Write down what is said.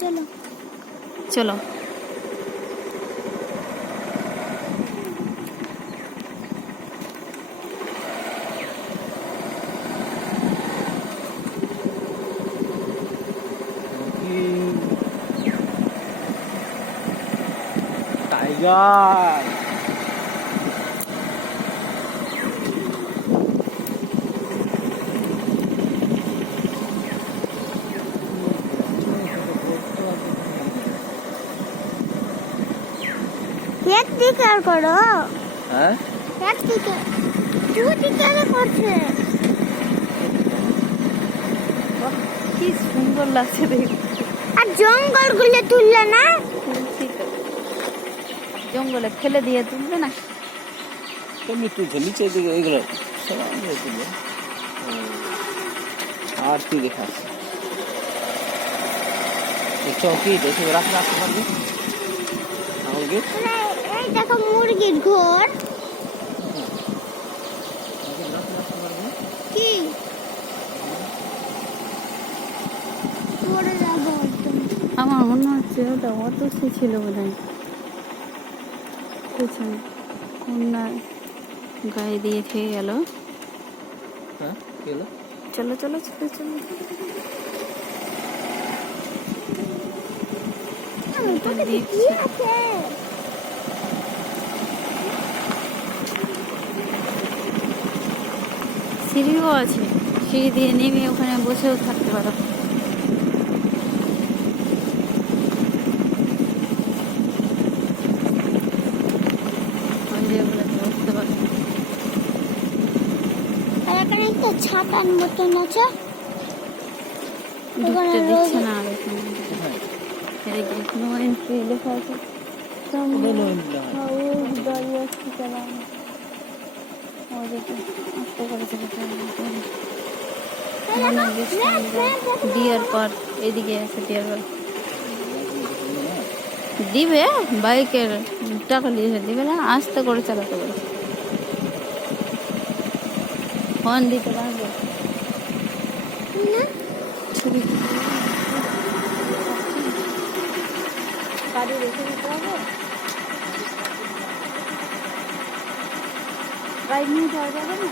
চলো চলো। টাইগার এক দিকে আর করো। হ্যাঁ এক দিকে দুদিকে করছে। কি সুন্দর লাগছে দেখতে। আর জঙ্গলগুলো তুললে না? তুলছি তো, জঙ্গলে ফেলে দিয়ে তুলবে না। এমনি তুলছে নিচের দিকে এগুলো সবাই মিলে তুলবে। আর কি দেখাস চৌকি এসব রাখতে পারবি আমাকে। এই দেখো মুরগির ঘর। কি পড়ে যাবো একদম। আমার মনে হচ্ছে ওটা অত সে ছিল বোধ হয় পেছনে, কন্যার গায়ে দিয়ে খেয়ে গেল। হ্যাঁ গেল। চলো চলো চলো চলো। এটা দ্বীপ কি আছে? সিঁড়িও আছে, সিঁড়ি দিয়ে নেমে ওখানে বসেও থাকতে পারো। বসতে পারো। আর এখানে একটা ছাতার মতন আছে। ঢুকতে দিচ্ছে না আর এখানে। এদিকে নো এন্ট্রি লেখা আছে। দাঁড়িয়ে আসছি চালাম ওদিকে আস্তে করে ডিয়ার পার্ক এদিকে আছে। ডিয়ার পার্ক দিবে, বাইকের টাকা নিয়ে দিবে না, আস্তে করে চালাতে পারে। ফোন দিতে পারবে ছবি গাড়ি রেখে দিতে হবে। গাড়ি নিয়ে যাওয়া যাবে না।